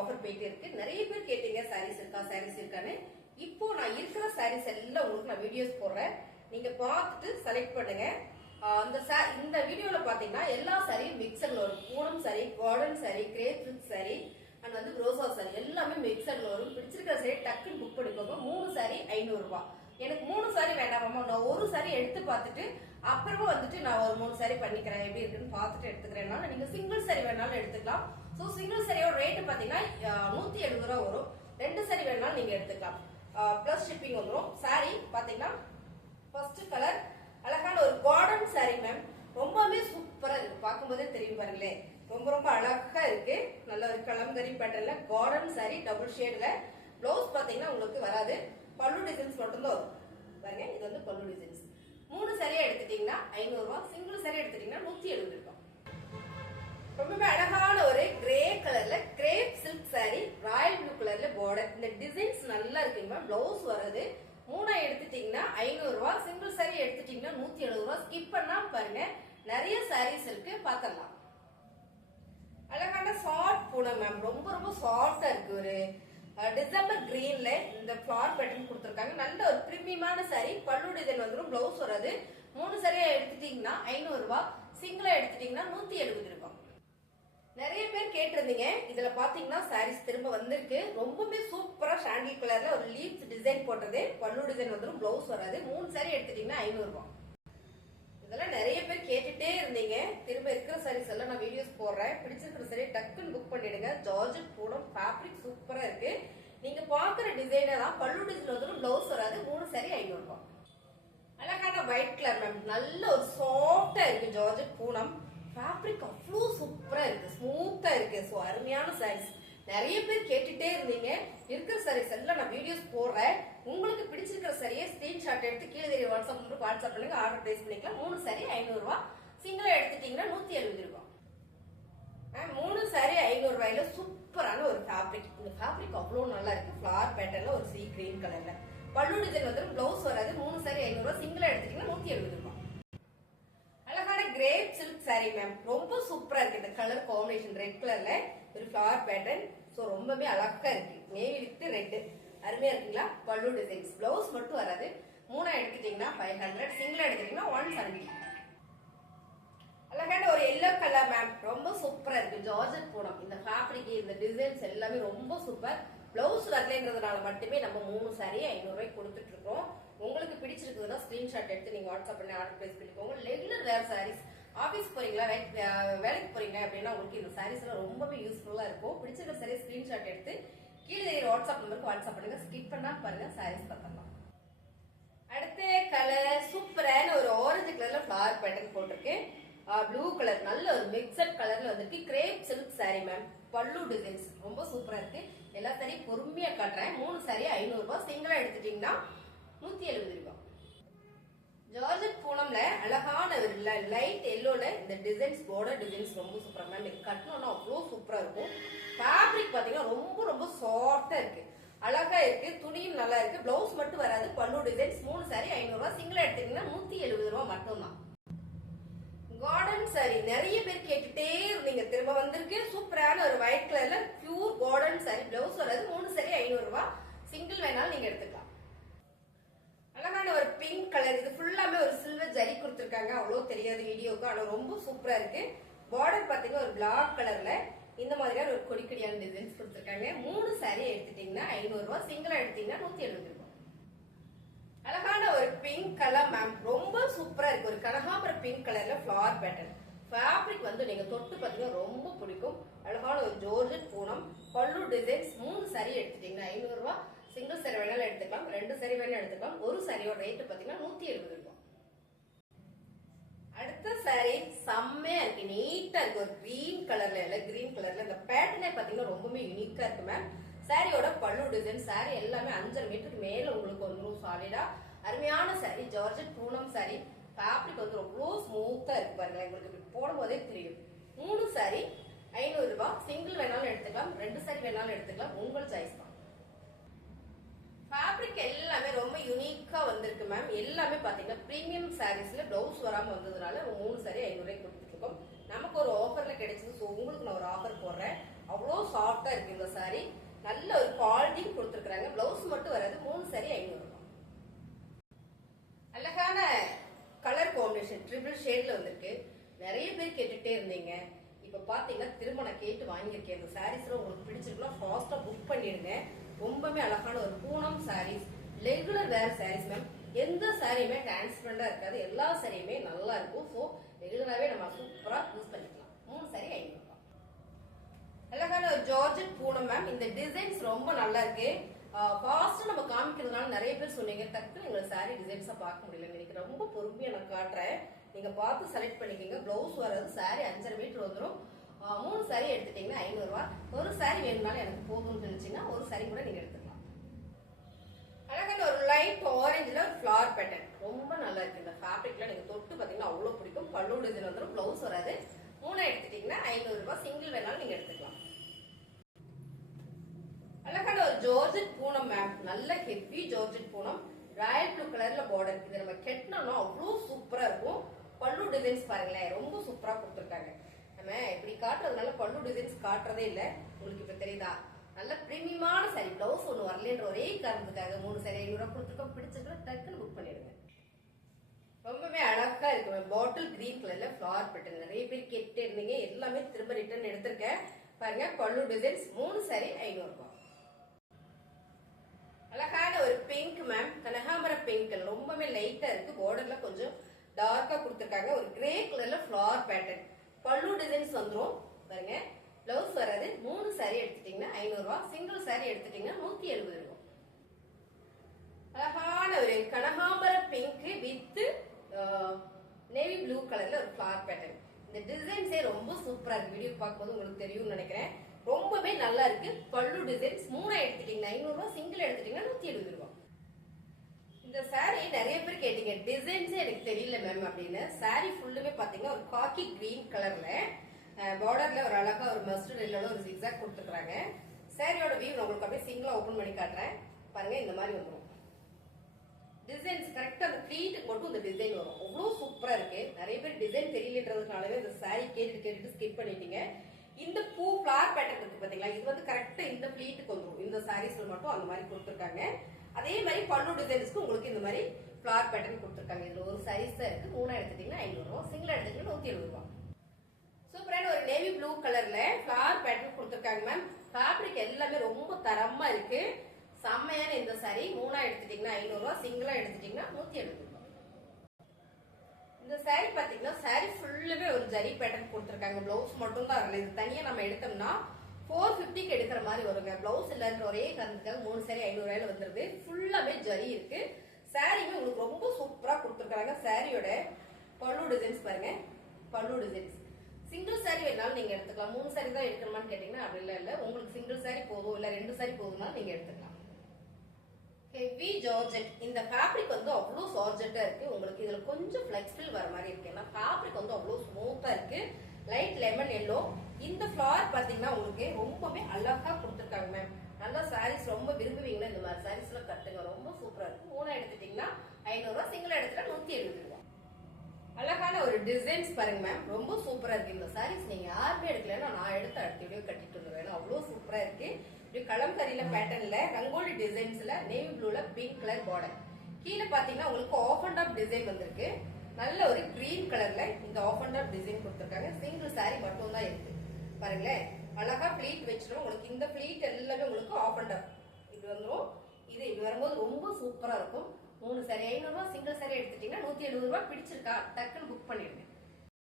Offer போயிட்டு இருக்கு. நிறைய பேர் கேட்டீங்க சாரீஸ் இருக்கான்னு. இப்போ நான் இருக்கிற சாரீஸ் எல்லாம் உங்களுக்கு நான் வீடியோஸ் போடுறேன். நீங்க பார்த்துட்டு செலக்ட் பண்ணுங்க. இந்த வீடியோல பாத்தீங்கன்னா எல்லா சாரியும் மிக்சர்ல வரும். Poonam sorry, garden sorry, grape silk sorry and வந்து ரோசா சாரி எல்லாமே மிக்சர்ல வரும். பிடிச்சிருக்கிற சாரி டக்குன்னு புக் பண்ணிக்கோங்க. 3 சாரி 500 ரூபாய். எனக்கு 3 சாரி வேண்டாமா, நான் ஒரு சாரி எடுத்து பார்த்துட்டு அப்புறமா வந்துட்டு நான் ஒரு 3 சாரி பண்ணிக்கிறேன், எப்படி இருக்குன்னு பார்த்துட்டு எடுத்துக்கிறேன்னா நீங்க சிங்கிள் சாரி வேணாலும் எடுத்துக்கலாம். ஸோ சிங்கிள் சாரியோட ரேட்டு பாத்தீங்கன்னா 170 ரூபா வரும். 2 சாரி வேணாலும் நீங்க எடுத்துக்கலாம். பிளஸ் ஷிப்பிங் வந்துடும். சாரி பாத்தீங்கன்னா ஃபர்ஸ்ட் கலர் அழகான ஒரு கார்டன் சாரி மேம். ரொம்பவே சூப்பரா இருக்கு. பார்க்கும்போதே தெரியும் பாருங்களேன். ரொம்ப ரொம்ப அழகா இருக்கு. நல்ல ஒரு கலம்கரி பேட்டர்ன்ல கார்டன் சாரி டபுள் ஷேட்ல. பிளவுஸ் பாத்தீங்கன்னா உங்களுக்கு வராது. பல்லு டிசைன்ஸ் மட்டும் தான் வரும். பாருங்க, இது வந்து பல்லு டிசைன்ஸ். 3 சாரியா எடுத்துட்டீங்கன்னா 500 ரூபாய். சிங்கிள் சாரி எடுத்துட்டீங்கன்னா 170 ரூபாய். ரொம்பவே அழகான ஒரு கிரே கலர்ல grape silk sorry, Royal blue கலர்ல பார்டர். இந்த டிசைன்ஸ் நல்லா இருக்குங்க. பிளவுஸ் வருது. 3 எடுத்துட்டீங்கன்னா 500 ரூபாய். சிங்கிள் சாரி எடுத்துட்டீங்கன்னா 170 ரூபாய். ஸ்கிப் பண்ணா பாருங்க, நிறைய சாரீஸ் இருக்கு, பாத்திரலாம். அழகான சாஃப்ட் பூனம் மேம். ரொம்ப ரொம்ப சாஃப்டா இருக்கு. ஒரு டிசம்பர் கிரீன்ல இந்த ஃபிளார் பேட்டர்ன் கொடுத்திருக்காங்க. நல்ல ஒரு பிரீமியமான சாரி. பல்லு டிசைன் வந்துடும். பிளவுஸ் வராது. 3 சாரியா எடுத்துட்டீங்கன்னா 500 ரூபாய். சிங்கிளா எடுத்துட்டீங்கன்னா 170 ரூபாய். நிறைய பேர் கேட்டிருந்தீங்க. இதுல பாத்தீங்கன்னா சாரீஸ் திரும்ப வந்திருக்கு. ரொம்பவே சூப்பரா சாண்டில் கலர்ல ஒரு லீஃப் டிசைன் போட்டது. பல்லு டிசைன் வந்துடும். பிளவுஸ் வராது. 3 சாரி எடுத்துட்டீங்கன்னா 500 ரூபாய். இதெல்லாம் நிறைய பேர் கேட்டுட்டே இருந்தீங்க. திரும்ப இருக்கிற சாரீஸ் எல்லாம் நான் வீடியோஸ் போடுறேன். பிடிச்சிருக்கிற சாரி டக்குன்னு புக் பண்ணிடுங்க. ஜார்ஜெட் பூனம் ஃபேப்ரிக் சூப்பரா இருக்கு. நீங்க பாக்குற டிசைனே தான். பல்லு டிசைன் வந்துடும். பிளவுஸ் வராது. 3 சாரி 500 ரூபாய். அழகான ஒயிட் கலர் மேம். நல்ல ஒரு சாஃப்டா இருக்கு. ஜார்ஜெட் பூனம் ஃபேப்ரிக் அவ்வளோ சூப்பரா இருக்கு. ஸ்மூத்தா இருக்கு. ஸோ அருமையான சாரீஸ். நிறைய பேர் கேட்டுட்டே இருந்தீங்க. இருக்கிற சாரீஸ் எல்லாம் நான் வீடியோஸ் போடுறேன். உங்களுக்கு பிடிச்சிருக்கிற சாரியை ஸ்கிரீன்ஷாட் எடுத்து கீழே தெரிய வாட்ஸ்அப் நம்பருக்கு வாட்ஸ்அப் பண்ணுங்க. ஆர்டர் பிளேஸ் பண்ணிக்கலாம். 3 சாரி 500 ரூபாய். சிங்கிளா எடுத்துட்டீங்கன்னா 170 ரூபாய். 3 சாரி 500 ரூபாயில சூப்பரான ஒரு ஃபேப்ரிக். இந்த ஃபேப்ரிக் அவ்வளோ நல்லா இருக்கு. ஃபிளார் பேட்டர்ல ஒரு சீ கிரீன் கலர்ல பல்லு டிசைன் வந்து பிளவுஸ் வராது. 3 சாரி 500 ரூபாய். சிங்கிளா எடுத்துட்டீங்கன்னா 170 ரூபாய். அழகான கிரேப் சில்க் சாரி மேம். ரொம்ப சூப்பரா இருக்கு. இந்த கலர் காம்பினேஷன் ரெட் கலர்ல ஒரு ஃபிளவர் பேட்டர்ன். சோ ரொம்பவே அழகா இருக்கு. நேவி வித் ரெட் அருமையா இருக்குங்களா? பல்லு டிசைன்ஸ். பிளவுஸ் மட்டும் வராது. 3 எடுத்துட்டீங்கன்னா 500. சிங்கிளா எடுத்துட்டீங்கன்னா 170. அழகான ஒரு எல்லோ கலர் மேம். ரொம்ப சூப்பரா இருக்கு. ஜார்ஜெட் பூனம். இந்த ஃபேப்ரிக் இந்த டிசைன்ஸ் எல்லாமே ரொம்ப சூப்பர். பிளவுஸ் வரலன்றதுனால மட்டுமே நம்ம 3 சாரி 500 ரூபாய் கொடுத்துட்டு இருக்கோம். உங்களுக்கு பிடிச்சிருக்குதுன்னா ஸ்கிரீன்ஷாட் எடுத்து நீங்க வாட்ஸ்அப் பண்ணி ஆர்டர் பிளேஸ் பண்ணிக்கோங்க. ரெகுலர் வேர் சாரீஸ், ஆபீஸ் போறீங்களா, வேலைக்கு போறீங்க அப்படின்னா உங்களுக்கு இந்த சாரீஸ் எல்லாம் ரொம்பவே யூஸ்ஃபுல்லா இருக்கும். பிடிச்சிருக்க சாரி ஸ்கிரீன்ஷாட் எடுத்து கீழே வாட்ஸ்அப் நம்பருக்கு வாட்ஸ்அப் பண்ணுங்க. ஸ்கிப் பண்ணா பாருங்க, சாரீஸ் பார்த்தலாம். அடுத்த கலர் சூப்பரான ஒரு ஆரஞ்சு கலர்ல ஃபிளவர் பேட்டர்ன் போட்டிருக்கு. ப்ளூ கலர் நல்ல ஒரு மிக்சட் கலர்ல வந்துருக்கு. Grape silk sorry ma'am. பல்லு டிசைன்ஸ் ரொம்ப சூப்பரா இருக்கு. எல்லா சாரியும் பொறுமையா காட்டுறேன். 3 சாரி 500 ரூபாய். சிங்கிளா எடுத்துட்டீங்கன்னா 170 ரூபாய். ஜார்ஜெட் பூனம்ல அழகான ஒரு லைட் எல்லோல இந்த டிசைன்ஸ் பார்டர் டிசைன்ஸ் ரொம்ப சூப்பரா மேம். இது கட்டணும்னா அவ்வளோ சூப்பரா இருக்கும். ஃபேப்ரிக் பாத்தீங்கன்னா ரொம்ப ரொம்ப சாஃப்டா இருக்கு. அழகா இருக்கு. துணியும் நல்லா இருக்கு. பிளவுஸ் மட்டும் வராது. பல்லு டிசைன்ஸ். 3 சாரி 500 ரூபாய். சிங்கிளா எடுத்தீங்கன்னா 170 ரூபாய் மட்டும் தான். கார்டன் சாரி நிறைய பேர் கேட்டுட்டே இருந்தீங்க. திரும்ப வந்திருக்கு. சூப்பரான ஒரு ஒயிட் கலர்ல பியூர் கார்டன் சாரி. பிளவுஸ் வராது. 3 சாரி 500 ரூபாய். சிங்கிள் வேணாலும் நீங்க எடுத்துக்கலாம். அழகான ஒரு பிங்க் கலர். இது ஃபுல்லாமே ஒரு சில்வர் ஜரி கொடுத்திருக்காங்க. அவ்வளோ தெரியாது வீடியோக்கு. ஆனா ரொம்ப சூப்பரா இருக்கு. பார்டர் பாத்தீங்கன்னா ஒரு பிளாக் கலர்ல இந்த மாதிரியான ஒரு கொடிக்கடியான டிசைன்ஸ் கொடுத்திருக்காங்க. 3 சாரி எடுத்துட்டீங்கன்னா 500 ரூபாய். சிங்கிளா எடுத்தீங்கன்னா 170 ரூபாய். அழகான ஒரு பிங்க் கலர் மேம். ரொம்ப சூப்பரா இருக்கு. ஒரு கனகாம்பரம் பிங்க் கலர்ல ஃபிளவர் பேட்டர்ன். ஃபேப்ரிக் வந்து நீங்க தொட்டு பாத்தீங்கன்னா ரொம்ப பிடிக்கும். அழகான ஒரு ஜார்ஜெட் பூனம். பல்லு டிசைன்ஸ். 3 சாரி எடுத்துட்டீங்கன்னா 500 ரூபாய். சிங்கிள் சாரி வேணாலும் எடுத்துக்கலாம். 2 சாரி வேணாலும் எடுத்துக்கலாம். ஒரு சாரியோட ரேட் பாத்தீங்கன்னா 170 ரூபாய். அடுத்த சாரி செம்மையா இருக்கு. நீட்டா இருக்கு. ஒரு கிரீன் கலர்ல கிரீன் கலர்ல இந்த பேட்டர்னே பாத்தீங்கன்னா ரொம்பவே யூனிக்கா இருக்கு மேம். சாரியோட பல்லு டிசைன். சாரி எல்லாமே 5.5 மீட்டருக்கு மேல உங்களுக்கு வந்துடும். சாலிடா அருமையான sorry. Georgette Poonam sorry. Fabric வந்து ரொம்ப ஸ்மூத்தா இருக்கு பாருங்க. உங்களுக்கு போடும் போதே தெரியும். 3 சாரி 500 ரூபாய். சிங்கிள் வேணாலும் எடுத்துக்கலாம். 2 சாரி வேணாலும் எடுத்துக்கலாம். உங்கள் சாய்ஸ் தான். ஃபேப்ரிக் எல்லாமே ரொம்ப யூனிக்கா வந்திருக்கு மேம். எல்லாமே பாத்தீங்கன்னா பிரீமியம் சாரீஸ்ல பிளவுஸ் வராம வந்ததுனால 3 சாரி 500 ரூபாய் கொடுத்துட்டு இருக்கோம். நமக்கு ஒரு ஆஃபர்ல கிடைச்சது. ஸோ உங்களுக்கு நான் ஒரு ஆஃபர் போடுறேன். அவ்வளோ சாஃப்டா இருக்கு இந்த சாரி. மாதிரி நல்ல ஒரு குவாலிட்டி கொடுத்துருக்காங்க. பிளவுஸ் மட்டும் வராது. 3 saree 500 ரூபாய். அழகான கலர் காம்பினேஷன் ட்ரிபிள் ஷேட்ல வந்திருக்கு. நிறைய பேர் கேட்டுட்டே இருந்தீங்க. இப்ப பாத்தீங்கன்னா திரும்ப நான் கேட்டு வாங்கியிருக்கேன். இந்த சாரீஸ்ல உங்களுக்கு பிடிச்சிருக்கலாம் ஃபாஸ்டா புக் பண்ணிடுங்க. ரொம்பவே அழகான ஒரு Poonam saris, regular wear saris ma'am. எந்த சாரியுமே டிரான்ஸ்பரண்டா இருக்காது. எல்லா சாரியுமே நல்லா இருக்கும். ஸோ ரெகுலராகவே நம்ம சூப்பரா யூஸ் பண்ணிக்கலாம். 3 saree 500 ரூபாய். அழகான ஒரு ஜார்ஜெட் பூனம் மேம். இந்த டிசைன்ஸ் ரொம்ப நல்லா இருக்கு. ஃபாஸ்டா நம்ம காமிக்கிறதுனால நிறைய பேர் சொன்னீங்க டக்குன்னு எங்களுக்கு சாரி டிசைன்ஸா பார்க்க முடியல. எனக்கு ரொம்ப பொறுமையா நான் காட்டுறேன். நீங்க பார்த்து செலக்ட் பண்ணிக்கோங்க. பிளவுஸ் வர்றது சாரி 5.5 மீட்டர் வந்துடும். 3 saree எடுத்துட்டீங்கன்னா 500 ரூபாய். ஒரு saree வேணும்னாலும் எனக்கு போதும்னு நினைச்சீங்கன்னா ஒரு saree கூட நீங்க எடுத்துக்கலாம். அழகான ஒரு லைட் ஆரஞ்சுல ஒரு ஃபிளவர் பேட்டர்ன் ரொம்ப நல்லா இருக்கு. இந்த ஃபேப்ரிக்ல நீங்க தொட்டு பாத்தீங்கன்னா அவ்வளவு பிடிக்கும். பல்லு டிசைன் வந்துடும். பிளவுஸ் வராது. 3 எடுத்துட்டீங்கன்னா 500 ரூபாய். சிங்கிள் வேணாலும் நீங்க எடுத்துக்கலாம். அழகான ஒரு ஜார்ஜெட் பூனம் மேம். நல்ல heavy georgette Poonam. Royal blue கலர்ல பார்டர். இது நம்ம கெட்டினோம்னா அவ்வளவு சூப்பரா இருக்கும். பல்லு டிசைன்ஸ் பாருங்களேன் ரொம்ப சூப்பரா கொடுத்துருக்காங்க. நம்ம இப்படி காட்டுறதுனால பல்லு டிசைன்ஸ் காட்டுறதே இல்ல. உங்களுக்கு இப்ப தெரியுதா? நல்ல பிரீமியமான சாரி. பிளவுஸ் ஒண்ணு வரலன்ற ஒரே காரணத்துக்காக 3 saree 500 ரூபாய் கொடுத்துருக்கோம். பிடிச்சிருக்கா டக்குன்னு புக் பண்ணிடுங்க. ரொம்பவே அழகா இருக்கு. பாட்டில் கிரீன் கலர்ல ஃபிளவர் பேட்டர்ன் நிறைய பேர் கேட்டுட்டே இருந்தீங்க. எல்லாமே திரும்ப ரிட்டர்ன் எடுத்திருக்கேன். பாருங்க பல்லு டிசைன்ஸ். 3 saree 500 ரூபாய். அழகான ஒரு பிங்க் மேம். கனகாம்பர பிங்க் ரொம்பவே லைட்டா இருக்கு. பார்டர்ல கொஞ்சம் டார்க்கா கொடுத்துருக்காங்க. ஒரு கிரே கலர்ல ஃபிளவர் பேட்டர்ன். பல்லு டிசைன்ஸ் வந்துரும் பாருங்க. பிளவுஸ் வராது. 3 saree எடுத்துட்டீங்கன்னா 500 ரூபாய். சிங்கிள் saree எடுத்துட்டீங்கன்னா 170 ரூபாய். அழகான ஒரு கனகாம்பர பிங்க் வித் நேவி ப்ளூ கலர்ல ஒரு ஃபிளவர் பேட்டர்ன். இந்த டிசைன்ஸே ரொம்ப சூப்பரா இருக்கு. வீடியோ பார்க்கும்போது உங்களுக்கு தெரியும்னு நினைக்கிறேன். ரொம்பவே நல்லா இருக்கு. பல்லு டிசைன்ஸ் 3 எடுத்துட்டீங்கன்னா 500 ரூபாய். சிங்கிள் எடுத்துட்டீங்கன்னா 170 ரூபாய். இந்த saree நிறைய பேர் கேட்டீங்க டிசைன்ஸே எனக்கு தெரியல மேம் அப்படின்னு. saree ஃபுல்லுமே பாத்தீங்கன்னா ஒரு காக்கி கிரீன் கலர்ல பார்டர்ல ஒரு அழகா ஒரு மஸ்டர்ட் எல்லோல ஒரு zigzag கொடுத்துருக்காங்க. சாரியோட வியூ உங்களுக்கு அப்படியே சிங்கிளா ஓபன் பண்ணி காட்டுறேன். பாருங்க இந்த மாதிரி வந்துடும். டிசைன்ஸ் கரெக்டா அந்த ப்ளீட்டுக்கு மட்டும் இந்த டிசைன் வரும். அவ்வளவு சூப்பரா இருக்கு. நிறைய பேர் டிசைன் தெரியலன்றதுனாலவே இந்த saree கேட்டுட்டு ஸ்கிப் பண்ணிட்டீங்க. இந்த பூ ஃபிளவர் பேட்டர்ன் இருக்கு பாத்தீங்களா? இது வந்து கரெக்டா இந்த ப்ளீட்டுக்கு வந்துடும். இந்த சாரீஸ்ல மட்டும் அந்த மாதிரி கொடுத்துருக்காங்க. அதே மாதிரி பல்லு டிசைன்ஸ்க்கு உங்களுக்கு இந்த மாதிரி ஃபிளவர் பேட்டர்ன் கொடுத்துருக்காங்க. இதுல ஒரு சாரீஸ் தான் இருக்கு. 3 எடுத்துட்டீங்கன்னா 500 ரூபாய். சிங்கிள் எடுத்துட்டீங்கன்னா 170 ரூபாய். சூப்பரான ஒரு நேவி ப்ளூ கலர்ல ஃபிளவர் பேட்டர்ன் கொடுத்துருக்காங்க மேம். ஃபேப்ரிக் எல்லாமே ரொம்ப தரமா இருக்கு. செம்மையான இந்த saree 3 எடுத்துட்டீங்கன்னா 500 ரூபாய். சிங்கிளா எடுத்துட்டீங்கன்னா 170 ரூபாய். இந்த saree பாத்தீங்கன்னா saree ஃபுல்லுமே ஒரு ஜரி பேட்டர்ன் கொடுத்துருக்காங்க. பிளவுஸ் மட்டும் தான் வரல. இது தனியா நம்ம எடுத்தோம்னா 450க்கு எடுக்கிற மாதிரி வருங்க. பிளவுஸ் இல்லன்ற ஒரே காரணத்துக்காக 3 saree 500 ரூபாயில வந்துருது. ஃபுல்லாமே ஜரி இருக்கு. சாரியுமே உங்களுக்கு ரொம்ப சூப்பரா கொடுத்துருக்காங்க. சாரியோட பல்லு டிசைன்ஸ் பாருங்க. பல்லு டிசைன்ஸ் சிங்கிள் saree வேணாலும் நீங்க எடுத்துக்கலாம். 3 saree தான் எடுக்கணுமான்னு கேட்டீங்கன்னா அப்படி இல்ல. உங்களுக்கு சிங்கிள் saree போதும் இல்ல 2 saree போதும்னா நீங்க எடுத்துக்கலாம். Heavy georgette. இந்த ஃபேப்ரிக் வந்து அவ்வளவு ஜார்ஜெட்டா இருக்கு. உங்களுக்கு இதுல கொஞ்சம் ஃபிளெக்சிபிள் வர மாதிரி இருக்கு. ஏன்னா ஃபேப்ரிக் வந்து அவ்வளவு ஸ்மூத்தா இருக்கு. Light lemon yellow. இந்த ஃபிளவர் பாத்தீங்கன்னா உங்களுக்கு ரொம்பவே அழகா கொடுத்துருக்காங்க மேம். நல்ல சாரீஸ் ரொம்ப விரும்புவீங்கன்னா இந்த மாதிரி சாரீஸ் எல்லாம் கட்டுங்க. ரொம்ப சூப்பரா இருக்கும். 3 எடுத்துட்டீங்கன்னா 500 ரூபாய். சிங்கிள் எடுத்துட்டா 170 ரூபாய். அழகான ஒரு டிசைன்ஸ் பாருங்க மேம். ரொம்ப சூப்பரா இருக்கு. இந்த சாரீஸ் நீங்க யாருமே எடுக்கலன்னா நான் எடுத்து அடுத்த வீடியோ கட்டிட்டு வந்துருவேன். அவ்வளவு சூப்பரா இருக்கு. இப்படி கலம்கரியில பேட்டர்ன்ல ரங்கோலி டிசைன்ஸ்ல நேவி ப்ளூல பிங்க் கலர் பார்டர். கீழே பாத்தீங்கன்னா உங்களுக்கு ஆஃப் அண்ட் ஆஃப் டிசைன் வந்திருக்கு. நல்ல ஒரு கிரீன் கலர்ல இந்த ஆஃப் அண்ட் ஆஃப் டிசைன் கொடுத்துருக்காங்க. சிங்கிள் saree மட்டும் தான் இருக்கு. பாருங்களேன் அழகா பிளீட் வச்சிடும். உங்களுக்கு இந்த பிளீட் எல்லாமே உங்களுக்கு ஆஃப் அண்ட் ஆஃப் இது வந்துடும். இது இப்படி வரும்போது ரொம்ப சூப்பரா இருக்கும். 3 saree 500 ரூபாய். சிங்கிள் saree எடுத்துட்டீங்கன்னா 170 ரூபாய். பிடிச்சிருக்கா டக்குன்னு புக் பண்ணிடுங்க.